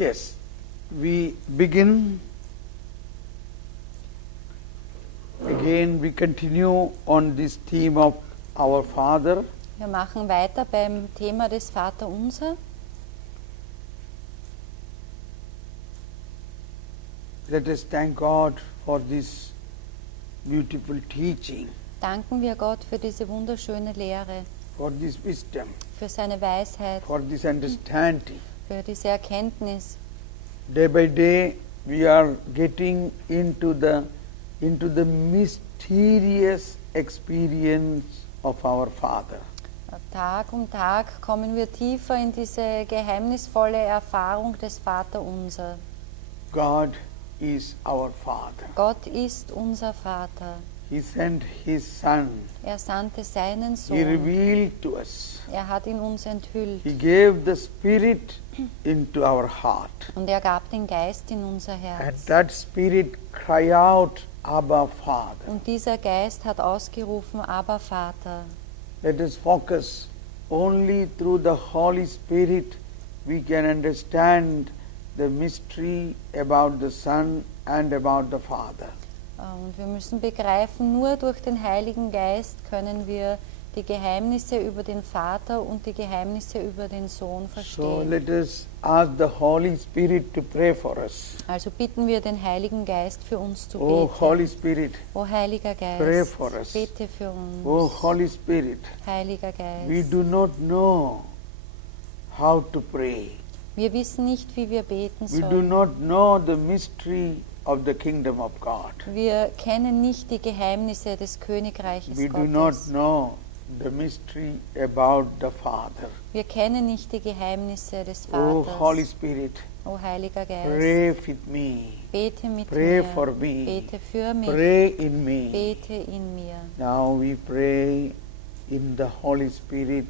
Yes, we begin again, we continue on this theme of our Father. Wir machen weiter beim Thema des Vaterunser. Let us thank God for this beautiful teaching, Danken wir Gott für diese wunderschöne Lehre, for this wisdom, für seine Weisheit, for this understanding. für diese Erkenntnis. Day by day, we are getting into the mysterious experience of our Father. Tag um Tag kommen wir tiefer in diese geheimnisvolle Erfahrung des Vaterunser. God is our Father. Gott ist unser Vater. He sent His Son. Er sandte seinen He Sohn. revealed to us. Er hat ihn uns enthüllt. He gave the Spirit into our heart. Und er gab den Geist in unser And Herz. that Spirit cry out, Abba, Father. Und dieser Geist hat ausgerufen, aber Vater. Let us focus. Only through the Holy Spirit we can understand the mystery about the Son and about the Father. Und wir müssen begreifen, nur durch den Heiligen Geist können wir die Geheimnisse über den Vater und die Geheimnisse über den Sohn So verstehen. let us ask the Holy Spirit to pray for us. Also bitten wir den Heiligen Geist für uns zu Oh beten. Holy Spirit, O Heiliger pray Geist, for us. bete für uns. oh Holy Spirit, Heiliger we Geist, do not know how to pray. wir wissen nicht, wie wir beten We do sollen. not know the mystery of the kingdom of God. Wir kennen nicht die Geheimnisse des Königreiches We do not Gottes. know the mystery about the Father. Wir kennen nicht die Geheimnisse des Oh Holy Vaters. Spirit, O Heiliger Geist, pray with me. bete mit Pray mir, for me. bete für mich, Pray in me. bete in mir. Now we pray in the Holy Spirit,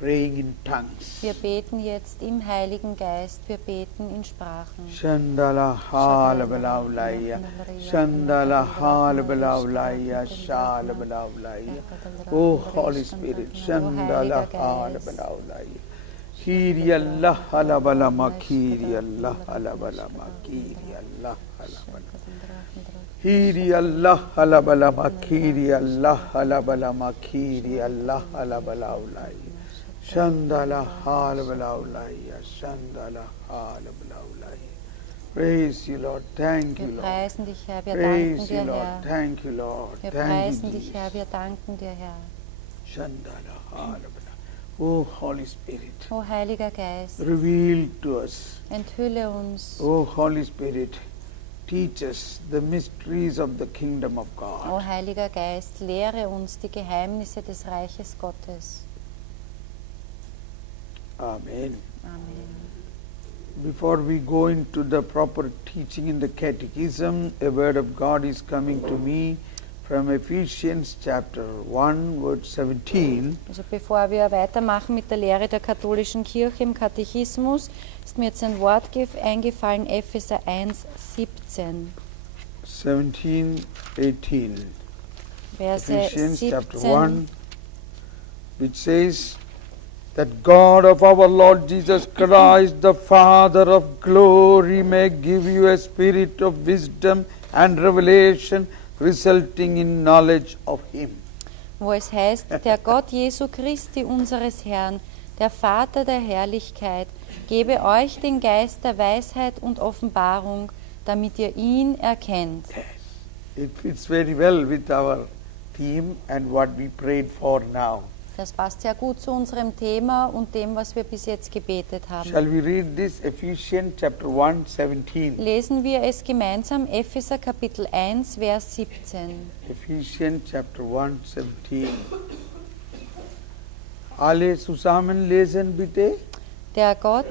praying in tongues. Wir beten jetzt im Heiligen Geist, wir beten in Sprachen. Shandala halabalaulaya, Shandala halabalaulaya, shalabalaulaya. Oh Holy Spirit, Shandala halabalaulaya. Kiri Allah halabalama, Kiri Allah halabalama, Kiri Allah halabalama. Kiri Allah halabalama, Kiri Allah halabalama, Kiri Allah halabalaulaya. Shandala halabalaulaya, Shandala halabalaulaya. Praise you, Lord. Thank you, Wir Lord. preisen dich, Herr, wir Praise danken you, dir, Lord. Herr. Thank you, Lord. Wir Thank preisen you, dich, Herr, Jesus. wir danken dir, Herr. Shandala halabala. Oh, Holy Spirit, O Heiliger Geist, reveal to us. enthülle uns. Oh, Holy Spirit, teach us the mysteries of the kingdom of O God. Heiliger Geist, lehre uns die Geheimnisse des Reiches Gottes. Amen. Amen. Before we go into the proper teaching in the catechism, a word of God is coming to me from Ephesians chapter 1, verse 17. Also bevor wir weitermachen mit der Lehre der katholischen Kirche im Katechismus, ist mir jetzt ein Wort eingefallen, Epheser 1, 17. 17, 18. Verse Ephesians chapter 17. 1, which says that God of our Lord Jesus Christ, the Father of glory, may give you a spirit of wisdom and revelation, resulting in knowledge of Him. Wo es heißt, der Gott Jesu Christi, unseres Herrn, der Vater der Herrlichkeit, gebe euch den Geist der Weisheit und Offenbarung, damit ihr ihn erkennt. It fits very well with our theme and what we prayed for now. Das passt sehr gut zu unserem Thema und dem, was wir bis jetzt gebetet haben. Shall we read this? Ephesians chapter 1, 17. Lesen wir es gemeinsam, Epheser Kapitel 1, Vers 17. Ephesians chapter 1, 17. Alle zusammen lesen bitte. Der Gott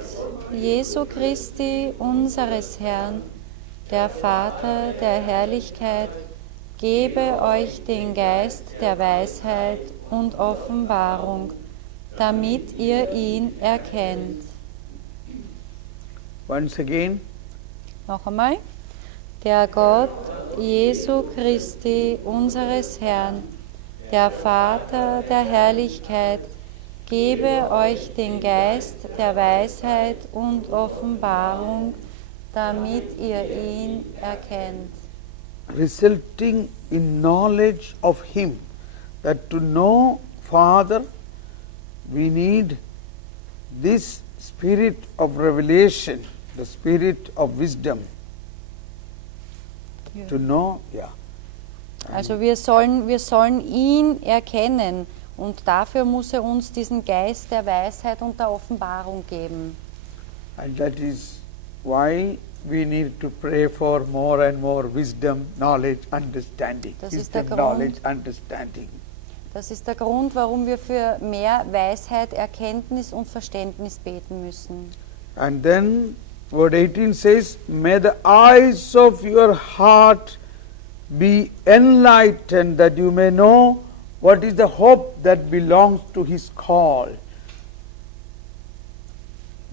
Jesu Christi, unseres Herrn, der Vater der Herrlichkeit, gebe euch den Geist der Weisheit und Offenbarung, damit ihr ihn erkennt. Once again. Noch einmal. Der Gott Jesu Christi, unseres Herrn, der Vater der Herrlichkeit, gebe euch den Geist der Weisheit und Offenbarung, damit ihr ihn erkennt. Resulting in knowledge of Him. That to know Father, we need this spirit of revelation, the spirit of wisdom. To know, yeah. Also wir sollen ihn erkennen und dafür muss er uns diesen Geist der Weisheit und der Offenbarung geben. And that is why we need to pray for more and more wisdom, knowledge, understanding. Das ist der Wisdom, Grund. knowledge, understanding. Das ist der Grund, warum wir für mehr Weisheit, Erkenntnis und Verständnis beten müssen. And then Word 18 says, may the eyes of your heart be enlightened, that you may know what is the hope that belongs to His call.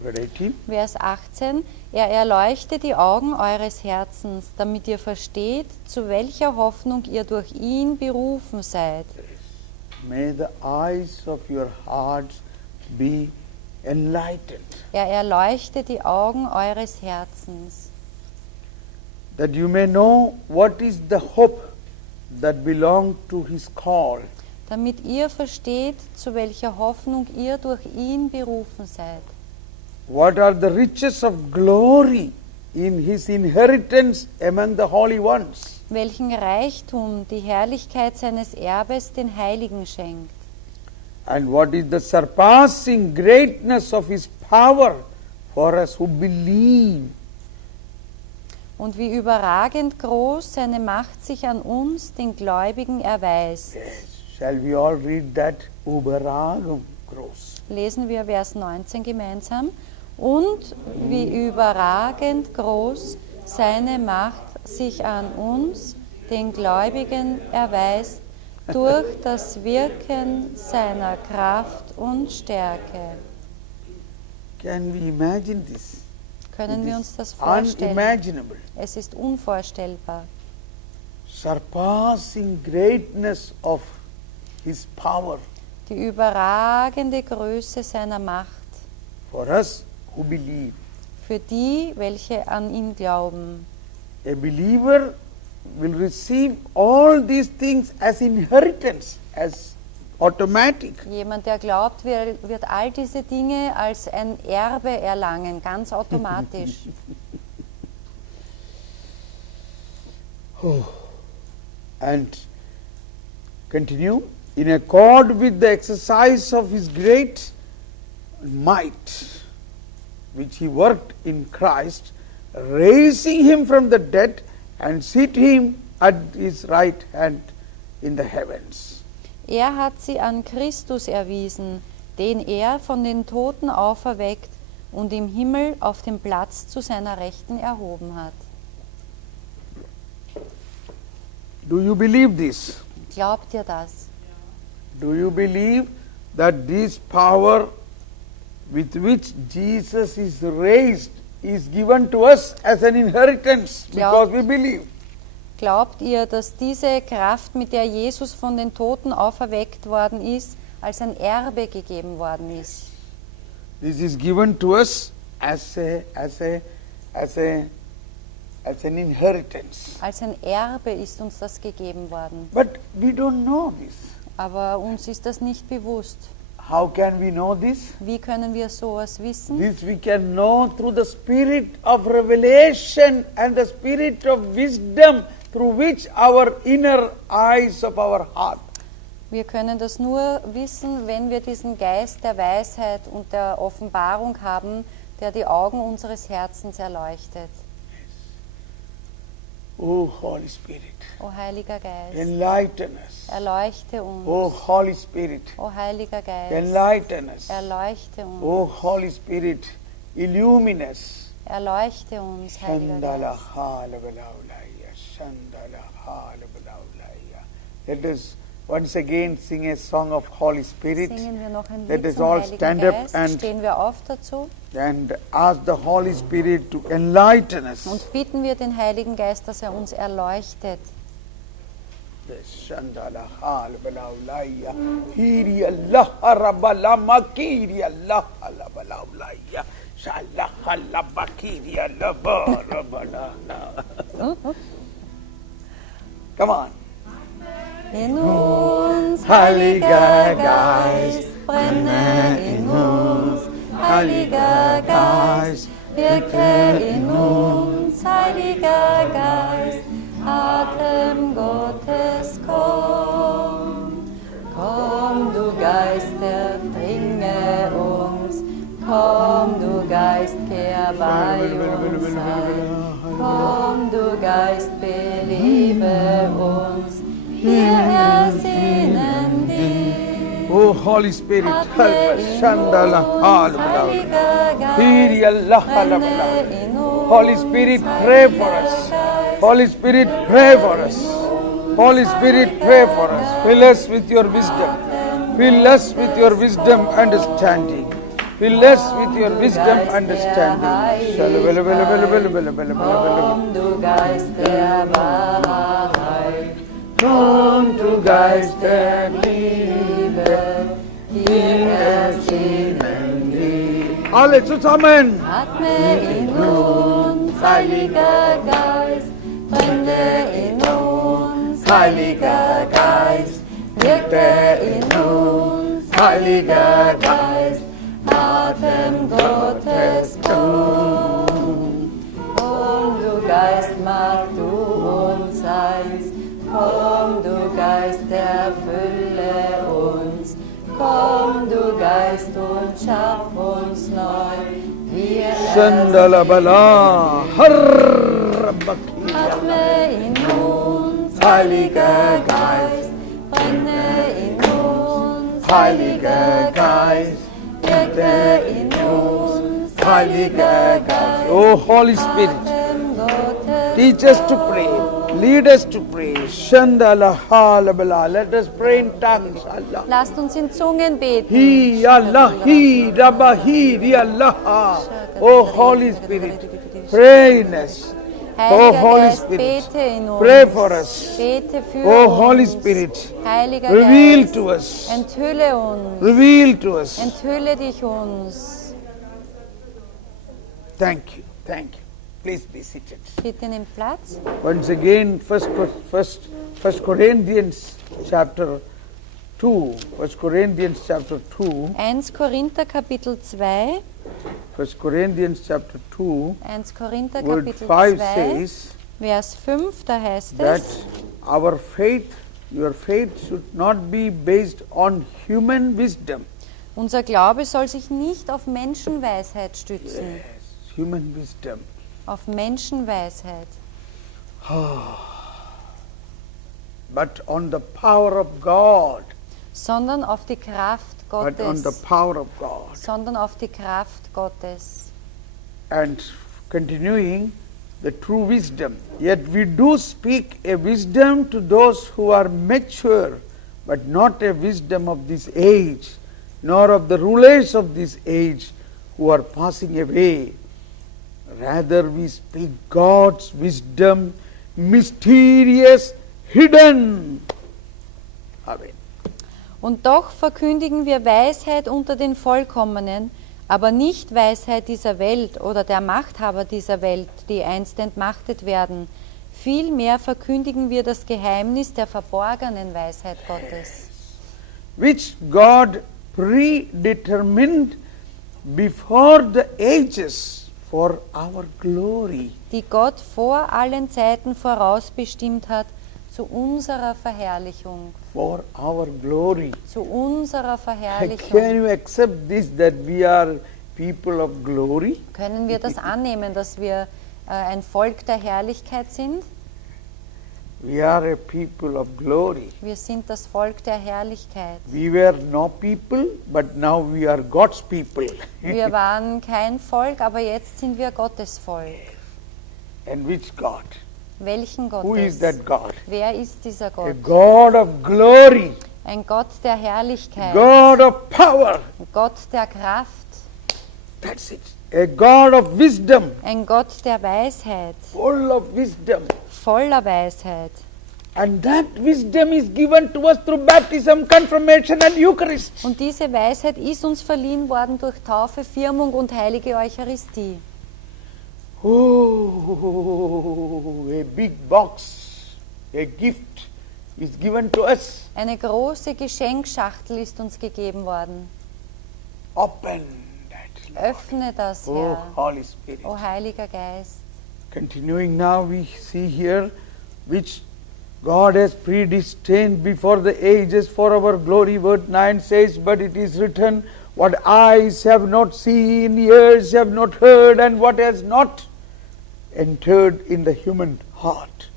Word 18. Vers 18, er erleuchte die Augen eures Herzens, damit ihr versteht, zu welcher Hoffnung ihr durch ihn berufen seid. May the eyes of your hearts be enlightened, Er erleuchte die Augen eures Herzens, that you may know what is the hope that belongs to His call. damit ihr versteht, zu welcher Hoffnung ihr durch ihn berufen seid. What are the riches of glory in His inheritance among the holy ones? Welchen Reichtum die Herrlichkeit seines Erbes den Heiligen schenkt. And what is the surpassing greatness of His power for us who believe? Und wie überragend groß seine Macht sich an uns, den Gläubigen, erweist. Shall we all read that? Uberagum groß. Lesen wir Vers 19 gemeinsam. Und wie überragend groß seine Macht sich an uns, den Gläubigen, erweist, durch das Wirken seiner Kraft und Stärke. Can we imagine this? Können It wir is uns das vorstellen? unimaginable. Es ist unvorstellbar. Surpassing greatness of His power Die überragende Größe seiner Macht for us who believe. für die, welche an ihn glauben. A believer will receive all these things as inheritance, as automatic. Jemand, der glaubt, wird all diese Dinge als ein Erbe erlangen, ganz automatisch. And continue, in accord with the exercise of His great might, which He worked in Christ, raising Him from the dead and seating Him at His right hand in the heavens. Er hat sie an Christus erwiesen, den er von den Toten auferweckt und im Himmel auf den Platz zu seiner Rechten erhoben hat. Do you believe this? Glaubt ihr das? Do you believe that this power with which Jesus is raised is given to us as an inheritance because we believe? Glaubt ihr, dass diese Kraft, mit der Jesus von den Toten auferweckt worden ist, als ein Erbe gegeben worden ist? This is given to us as an inheritance. Als ein Erbe ist uns das gegeben worden. But we don't know this. Aber uns ist das nicht bewusst. How can we know this? Wie können wir sowas wissen? This we can know through the spirit of revelation and the spirit of wisdom through which our inner eyes of our heart. Wir können das nur wissen, wenn wir diesen Geist der Weisheit und der Offenbarung haben, der die Augen unseres Herzens erleuchtet. Oh Holy Spirit, O Heiliger Geist, enlighten us. erleuchte uns. Oh Holy Spirit, O Heiliger Geist, enlighten us. erleuchte uns. Oh Holy Spirit, illumine us. Erleuchte uns, Heiliger Shandala Geist. halabalaulaya, Shandala halabalaulaya. Let us once again sing a song of Holy Spirit Singen wir noch ein Let Lied us zum all Heiligen stand up Geist. and- Stehen wir auf dazu and ask the Holy Spirit to enlighten us. und bitten wir den Heiligen Geist, dass er uns erleuchtet. Shandala hal balaulaya. Hiri Allah rabalama kiri Allah balaulaya. Shalah halabakiri Allah rabalala. Come on. In uns, Heiliger Geist, brenne in uns, Heiliger Geist, wirke in uns, Heiliger Geist, Atem Gottes, komm. Komm, du Geist, erfringe uns, komm, du Geist, kehr bei uns ein, komm, du Geist, belebe uns, wir ersehnen dich. Oh Holy Spirit, help us. Shandala hal balaulaya. Hiri Allah balaulaya. Holy Spirit, pray for us. Holy Spirit, pray for us. Holy Spirit, pray for us. Fill us with your wisdom. Fill us with your wisdom, understanding. Fill us with your wisdom, understanding. Komm, du Geist der Wahrheit, Komm, du Geist der Liebe, wir ersehnen dich. Alle zusammen. Atme in uns, Heiliger Geist, brenne in uns, Heiliger Geist, wirke in uns, Heiliger Geist, Atem Gottes, komm. Komm, du Geist, mach du uns eins, komm, du Geist, erfülle uns, komm, du Geist, und schaff uns neu, wir Shandala bala harrabaki. Atme in uns, Heiliger Geist, brenne in uns, Heiliger Geist, wirke in uns, Heiliger Geist, Oh Holy Spirit, Atem Gottes, teach us to pray. Lead us to pray. Shandala hal bala. Let us pray in tongues. Allah. lasst uns in Zungen beten. He Allah, He Rabba, He Allah. Oh Holy Spirit, pray in us. Oh Heiliger Holy Geist, Spirit, bete in uns. pray for us. Bete für Oh uns. Holy Spirit, Heiliger reveal Geist, to us. enthülle uns. Reveal to us. Enthülle dich uns. Thank you. Thank you. Please be seated. Bitte nimm Platz. Once again, First Corinthians chapter 2. 1 Corinthians chapter 2. 1 Korinther Kapitel 2. 1 Corinthians chapter 2. 1 Korinther Word Kapitel 5 2, says Vers 5, da heißt that es, our faith, your faith should not be based on human wisdom. unser Glaube soll sich nicht auf Menschenweisheit stützen. Yes, human wisdom. Auf Menschenweisheit. But on the power of God. Sondern auf die Kraft But on the Gottes. power of God. Sondern auf die Kraft Gottes. And continuing, the true wisdom. Yet we do speak a wisdom to those who are mature, but not a wisdom of this age, nor of the rulers of this age who are passing away. Rather we speak God's wisdom, mysterious, hidden. Amen. Und doch verkündigen wir Weisheit unter den Vollkommenen, aber nicht Weisheit dieser Welt oder der Machthaber dieser Welt, die einst entmachtet werden. Vielmehr verkündigen wir das Geheimnis der verborgenen Weisheit Gottes, Which God predetermined before the ages for our glory. die Gott vor allen Zeiten vorausbestimmt hat zu unserer Verherrlichung. For our glory. Zu unserer Can Verherrlichung. you accept this, that we are people of glory? Können wir das annehmen, dass wir ein Volk der Herrlichkeit sind? We are a people of glory. Wir sind das Volk der Herrlichkeit. We were no people, but now we are God's people. Wir waren kein Volk, aber jetzt sind wir Gottes Volk. And which God? Welchen Who is Gottes? that God? Wer ist dieser A Gott? God of glory, Ein Gott der Herrlichkeit, God of power. Gott der Kraft, That's it. A God of wisdom, ein Gott der Weisheit, full of wisdom. voller Weisheit. And that wisdom is given to us through baptism, confirmation and Eucharist. Und diese Weisheit ist uns verliehen worden durch Taufe, Firmung und heilige Eucharistie. Oh, a big box, a gift is given to us. Eine große Geschenkschachtel ist uns gegeben worden. Open that, Lord. Öffne das, Oh, Herr, Holy Spirit. o Heiliger Geist. Continuing now, we see here which God has predestined before the ages for our glory. Verse 9 says, but it is written, what eyes have not seen, ears have not heard, and what has not entered in the human heart,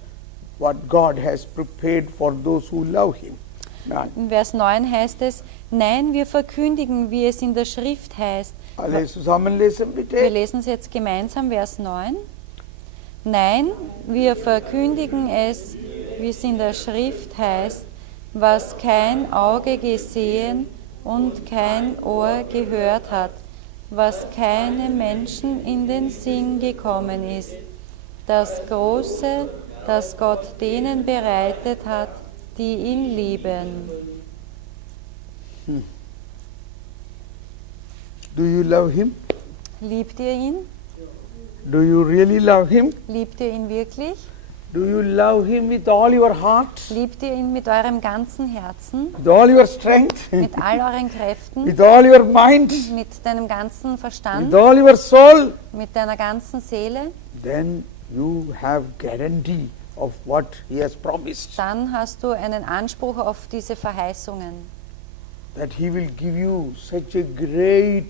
what God has prepared for those who love Him. None. In Vers 9 heißt es, nein, wir verkündigen, wie es in der Schrift heißt. Alle zusammenlesen Wir bitte. lesen es jetzt gemeinsam, Vers 9. Nein, wir verkündigen es, wie es in der Schrift heißt, was kein Auge gesehen und kein Ohr gehört hat, was keinem Menschen in den Sinn gekommen ist, das Große, das Gott denen bereitet hat, die ihn lieben. Do you love Him? Liebt ihr ihn? Do you really love Him? Liebt ihr ihn wirklich? Do you love Him with all your heart? Liebt ihr ihn mit eurem ganzen Herzen, With all your strength? mit all euren Kräften, With all your mind? mit deinem ganzen With Verstand, all your soul? mit deiner ganzen Seele? Then you have guarantee of what He has promised. Dann hast du einen Anspruch auf diese Verheißungen, That He will give you such a great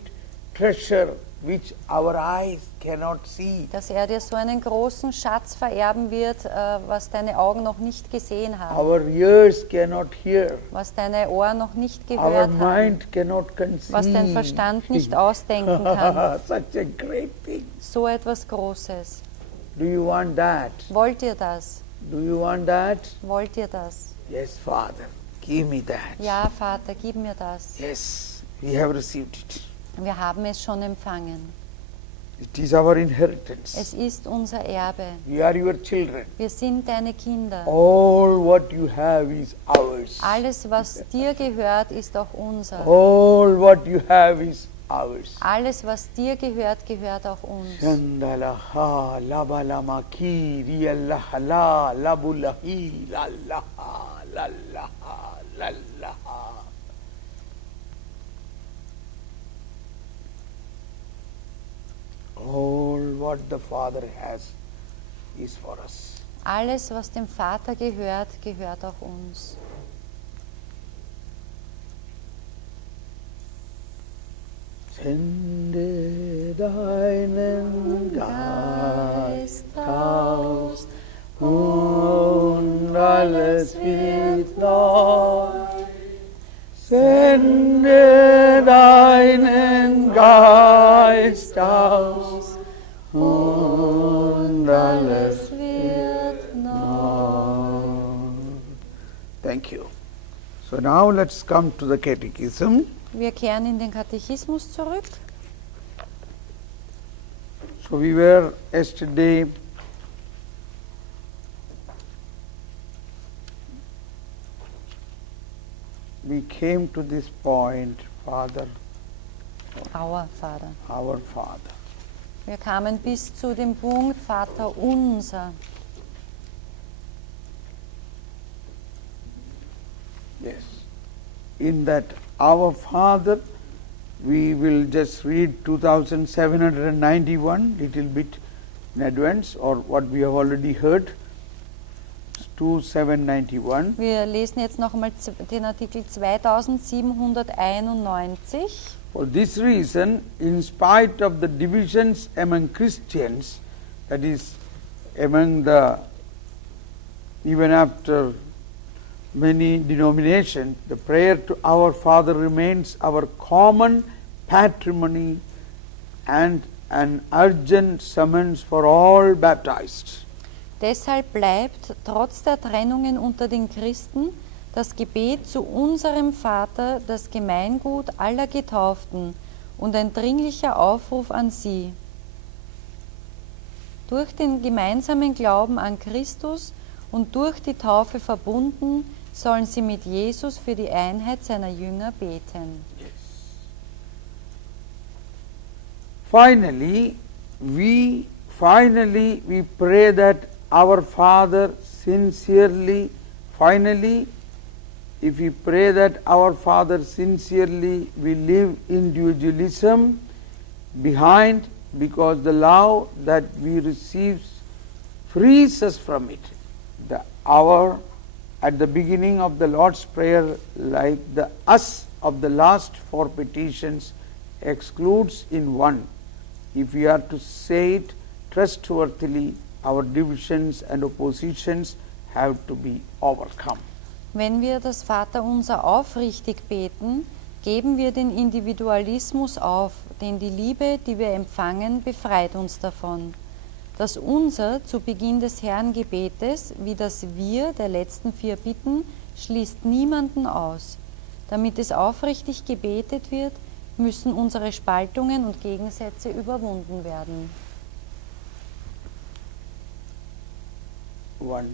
treasure which our eyes cannot see. dass er dir so einen großen Schatz vererben wird, was deine Augen noch nicht gesehen haben, Our ears cannot hear. was deine Ohren noch nicht Our gehört haben, mind cannot conceive. was dein Verstand nicht ausdenken kann. Such a great thing. So etwas Großes. Do you want that? Wollt ihr das? Do you want that? Wollt ihr das? Yes, Father. Give me that. Ja, Vater, gib mir das. Yes, we have received it. Wir haben es schon empfangen. It is our inheritance. Es ist unser Erbe. We are your children. Wir sind deine Kinder. All what you have is ours. Alles, was dir gehört, ist auch unser. All what you have is ours. Alles, was dir gehört, gehört auch uns. Chandalaha, labalamaki, rialahala, labulahi, lalaha, lalaha, lalaha. All what the Father has is for us. Alles, was dem Vater gehört, gehört auch uns. Sende deinen Geist aus und alles wird neu. Sende deinen Geist aus und alles wird neu. Thank you. So now let's come to the catechism. Wir kehren in den Katechismus zurück. So we were yesterday we came to this point, Father, Our Vater. our Father. Wir kamen bis zu dem Punkt Vater unser. Yes. In that our Father, we will just read 2791, little bit in advance, or what we have already heard. 2791. Wir lesen jetzt noch einmal den Artikel 2791. For this reason, in spite of the divisions among Christians, that is, among the, even after many denominations, the prayer to our Father remains our common patrimony and an urgent summons for all baptized. Deshalb bleibt trotz der Trennungen unter den Christen das Gebet zu unserem Vater das Gemeingut aller Getauften und ein dringlicher Aufruf an sie. Durch den gemeinsamen Glauben an Christus und durch die Taufe verbunden, sollen sie mit Jesus für die Einheit seiner Jünger beten. Finally, we pray that our Father sincerely, if we pray that our Father sincerely, we live individualism behind, because the love that we receive frees us from it. At the beginning of the Lord's Prayer, like the us of the last four petitions excludes in one. If we are to say it trustworthily, our divisions and oppositions have to be overcome. Wenn wir das Vaterunser aufrichtig beten, geben wir den Individualismus auf, denn die Liebe, die wir empfangen, befreit uns davon. Das Unser zu Beginn des Herrngebetes, wie das Wir der letzten 4 Bitten, schließt niemanden aus. Damit es aufrichtig gebetet wird, müssen unsere Spaltungen und Gegensätze überwunden werden. One.